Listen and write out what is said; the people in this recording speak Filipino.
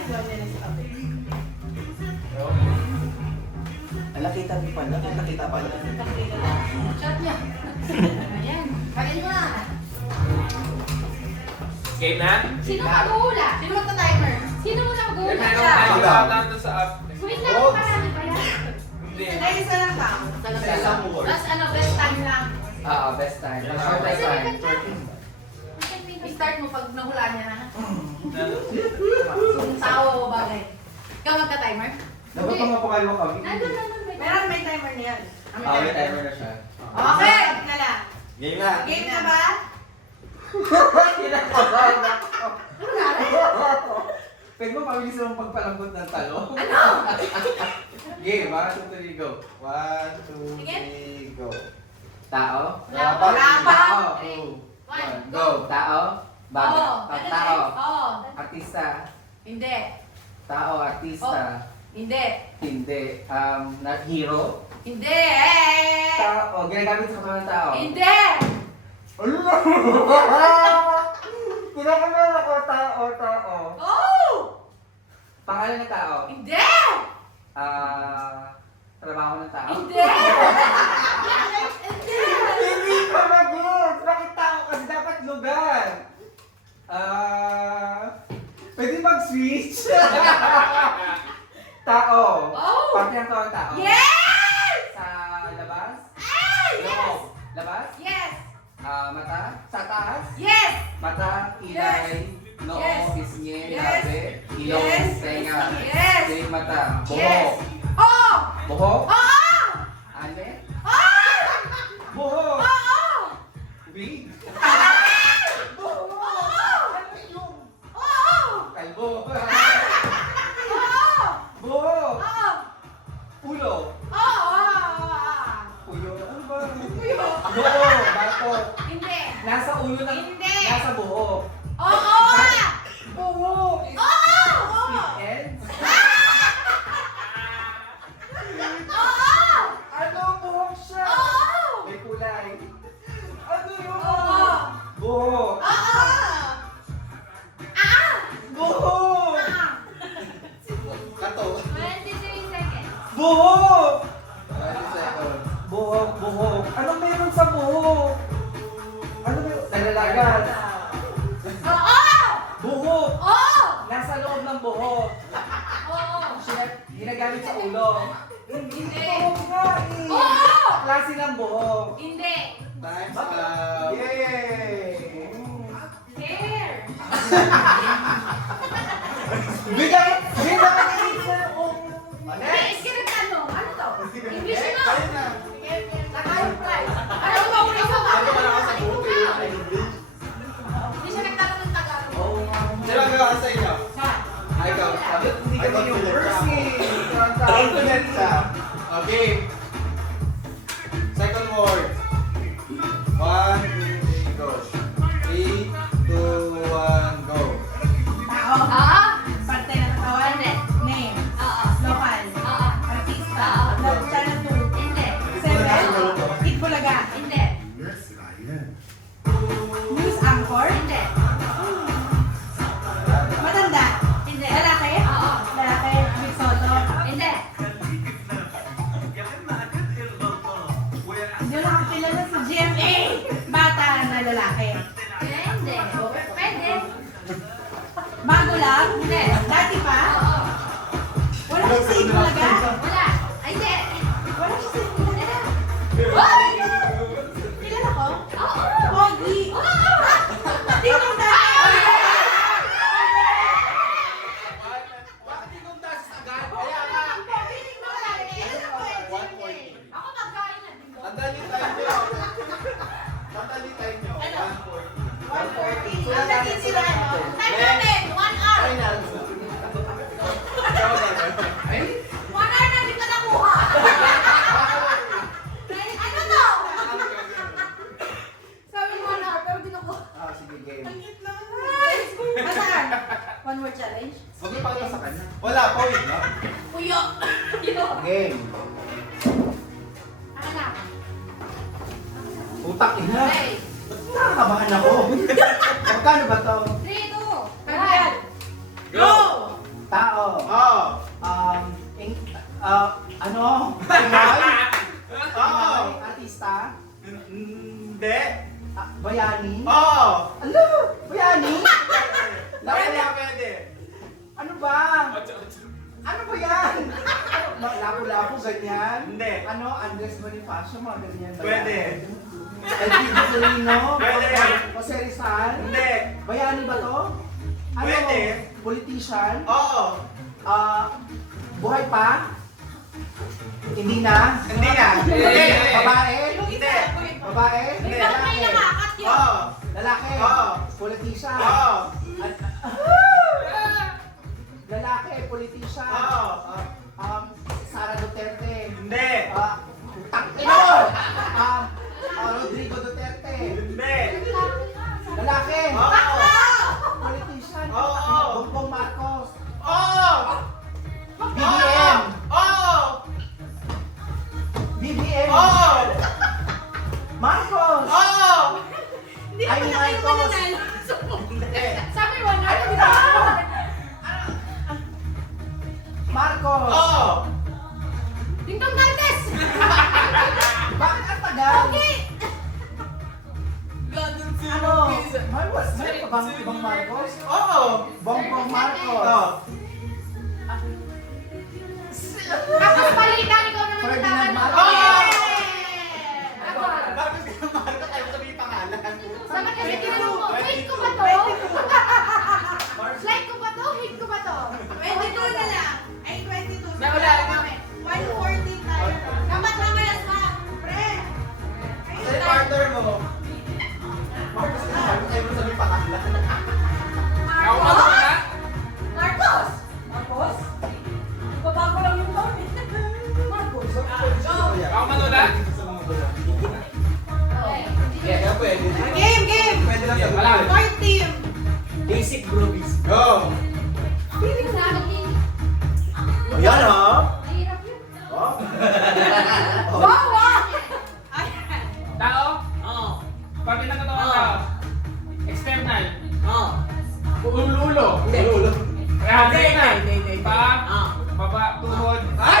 ginagawa niya sa kape? Nakita mo pala, nakita pala. Chat niya. Ayan. Kain mo na. Game na? Sino mag-uula? Sino magta-timer? Sino mo May mag-uula? meron tayo lahat sa app. Wait lang, marami pa yan. Hindi. Dahil isa lang ka. Sesame word. Tapos ano, best time lang. Best time. Short time. I-start mo pag nahula niya na. Kung tao o bagay. Ikaw magka-timer? Dapat pa mapakalawa kami. Nandun, Meron may timer niya. May timer na siya. Okay! Na lang. Game na. Game na ba? Pwede mo pabilis mong pagpalambot ng talo? Ano? Game, 1, 2, 3, go. 1, 2, 3, go. Tao? Wala pa. Wala pa. Tao. One, Go. Tao? Bagay. Oo. Tao. Oo. Artista. Hindi. Tao, artista. Hindi. Hindi. Hero. Hindi. Tao. Ginagamit sa katawan ng tao. Hindi. Ano na? Kinakamala ko, tao, tao. Oh! Pangalan ng tao. Hindi. Trabaho ng tao. Hindi. Hindi ka mag-good! Bakit tao? Kasi dapat lugar. Pwede mag-switch? Tao. Oh! Parte ng tao ng tao. Yes! Sa labas? Yes! Loob. Labas? Yes! Mata? Sa taas? Yes! Mata, ilay, noo, Yes. pisngi, Yes. labi, ilong, Yes. tenga. Yes. Tinig mata. Yes! Buhok. Oh! Buhok? Oo! Ale? Oh! Buhok! Oo! Wig? Oo! Ano yung Oo! kalbo? Oo! Buhok! Oo! Ulo? Oo! Puyo? Ano ba? Puyo. Buhok! Bato? Hindi! Nasa ulo ng... Hindi. Nasa buhok. Oo! Buhok! Oo! Split ends? Oo! Ano? Buhok siya! Oo! May kulay. Ano yun? Oo! Buhok! Oo! Ah! Buhok! Ah! Kato. 23 seconds. Buhok! 20 seconds. Buhok, buhok. Anong meron sa buhok? Ano meron? Nalalagas. Oo! Buhok! Oo! Nasa loob ng buhok. Oo! Ginagamit sa ulo. Hindi. Buhok nga eh. Oo! Klase ng buhok. Hindi. Time's up. Yay! Hair. Bigay! Bigay ka isa! Next! Ano? Ano to? English mo? Ayun na. Tagalog prize. Ano mo? Uli mo ba? Hindi siya nagtanong ng Tagalog. Sino ang gawa sa inyo? Siya. Ay, ikaw. Hindi ka Ay, yung confident first ka. eh. Confident siya. Okay. Second word. 1, 2, 3, go. 3, 2, 1, go. Tao. Oo. Parte ng katawan. Hindi. Name. Oo. Local. Oo. Artista. Oo. Channel 2. Hindi. 7. Itbulaga. Hindi. News anchor. Hindi. Matanda. Hindi. Lalaki. Oo. Lalaki. Big Soto. Hindi. Hindi mo nakakilala sa GMA. Bata na lalaki. Hindi. Pwede. Bago lang. Hindi. Dati pa. Oo. Wala siya sa Itbulaga. Wala. Ay, hindi. Wala siya sa Itbulaga. Ay! Kilala ko? Oo. Pogi. Oo. Tinong dati. Bakit yung taas agad? Kaya nga. Pogi, tingnan mo dati. Kilala ko eh. 1 point. Ako magkain na din. Ang dali time nyo. Ang dali time nyo. Ano? 1 point. 140. Ang dati sila, no? Time natin. 1 hour. Final. 1 hour na di ka nakuha. Ano to? Sabi mo 1 hour, pero di nakuha. Sige, game. Ang cute naman. Nasaan? One more challenge? Huwag niyo pakita sa kanya. Wala, point na. Puyo. Game. Ako na. Utak ina. Okay. Nakakabahan ako. Magkano ba to? 3, 2, Kaya. Go! Tao. Oo. Ano? Pinoy? Oo. Artista? Hindi. Bayani? Oo. Ano? Bayani? Pwede, Lapu- pwede. Ano ba? Ano ba yan? Lapu-lapu, ganyan? Hindi. Ano? Andres Bonifacio, mga ganyan ba yan? Pwede. Elvin Solino? Pwede. Jose Rizal? Hindi. Bayani ba to? Ano? Pwede. Politician? Oo. Buhay pa? Hindi na? Hindi na. Hindi. Babae? Hindi. Babae? Hindi. Bakit may nakakat yun? Oo. Lalaki? Oo. Politician? Oo. Lalaki, politician? Oo. Sara Duterte? Hindi. Tangino! Rodrigo Duterte? Hindi. Lalaki? Oo. Politician? Oo. Bongbong Marcos? Oo. BBM? Oo. BBM? Oo. Marcos? Oo. Ay, Marcos? Hindi. Sabi mo na. Marcos? Oo. Dingdong Dantes! Bakit ang tagal? Okay! Ano? Marcos? Meron pa bang ibang Marcos? Oo. Bongbong Marcos? Oo. Tapos palitan, ikaw naman yung Ferdinand tama. Marcos? Ako. Bakit ka Marco? Tayo mo sabihin pangalan. Dapat kasi tinanong mo, hate ko ba to? Like ko ba to? Hate ko ba to? 22 na lang. Ay, 22. Nawala. 114 tayo. Dapat mamaya sa pre. Sa partner mo. Marcos ka Marco. Tayo mo sabihin pangalan. Ako na? Marcos! Marcos? Babago lang yung tone. Marcos. Ako manula? Kaya pwede. Game, game! Pwede lang sa Wala. Fourth team. Basic brobis. Go! Feeling sa akin. Ayan ha? Mahirap yun. Oh. Wow, wow! Ayan. Tao? Oo. Parte ng katawan Oo. tao. External. Oo. Ulo-ulo. Ulo. Kaya Hindi, hindi, hindi. Pa. Ah. Baba. Tuhod. Ay!